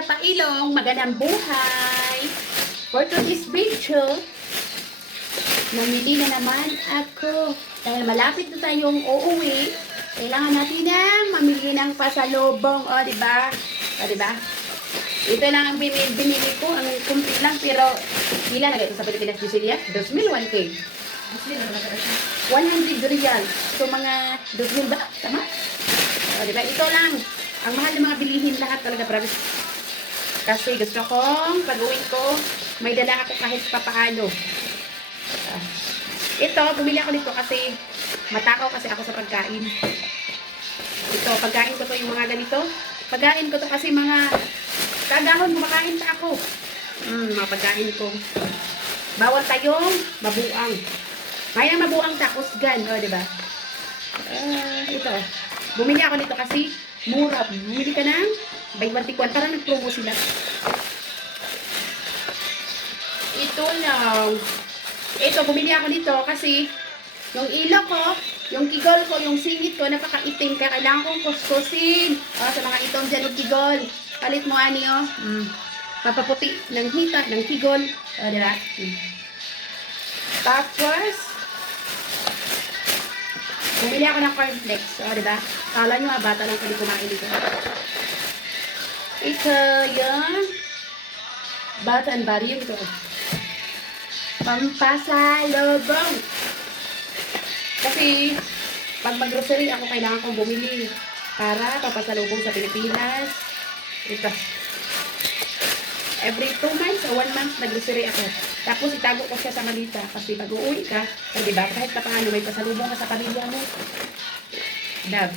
Pailong, magandang buhay. For today's video, namili na naman ako. Dahil malapit na tayong uuwi, kailangan natin ng mamili ng pasalubong. O, diba? O, diba? Ito lang ang binili ko. Ang kumpit lang, pero ilan na ito sa Pilipinas, Bisilia? 2,001K. 100 real. So, mga 2,000 ba? Tama? O, diba? Ito lang. Ang mahal ng mga bilihin lahat talaga, promise. Kasi gusto kong pag-uwi ko, may dala ako kahit papaano. Ito, bumili ako nito kasi matakaw kasi ako sa pagkain. Ito, pagkain ko to yung mga ganito. Pagkain ko to kasi mga kagahon, kumakain pa ako. Mga pagkain ko. Bawal tayong mabuang. May na mabuang tapos gan, o, diba? Ito, bumili ako nito kasi mura. Bumili ka ng by 1 para nag-promo sila. Ito lang. Ito, bumili ako nito kasi yung ilo ko, yung kigol ko, yung singit ko, napakaitim. Kaya kailangan kong kuskusin. O, sa mga itong dyan ng kigol. Palit mo, ani, o. Papaputi ng hita, ng kigol. O, diba? Tapos, bumili ako ng cornflakes. O, diba? Kala nyo, bata lang kami kumain dito. Ito, yan. Bata and bari yun ito. Pampasalubong. Kasi, pag mag-grocery ako, kailangan kong bumili para papasalubong sa Pilipinas. Ito. Every 2 months o 1 month nag-grocery ako. Tapos, itago ko siya sa malita. Kasi pag uuwi ka, diba, kahit pa paano may pasalubong ka sa pamilya mo. Dab.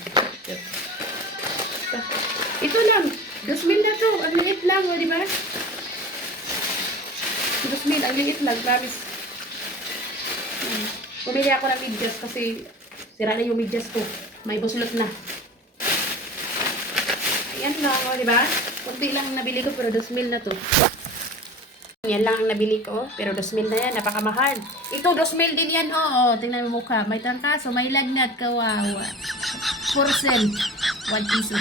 Ito lang. 2,000 na to. Ang liit lang, o, diba? 2,000, ang liit lang, promise. Pumili ako ng medyas kasi sira na yung medyas ko. May buslot na. Ayan lang, o, diba? Kunti lang ang nabili ko, pero 2,000 na to. Yan lang ang nabili ko, pero 2,000 na yan. Napakamahal. Ito, 2,000 din yan, oo. Tingnan mo mukha. May tangkaso, may lagnat, kawawa. 4 cent. 1 piso.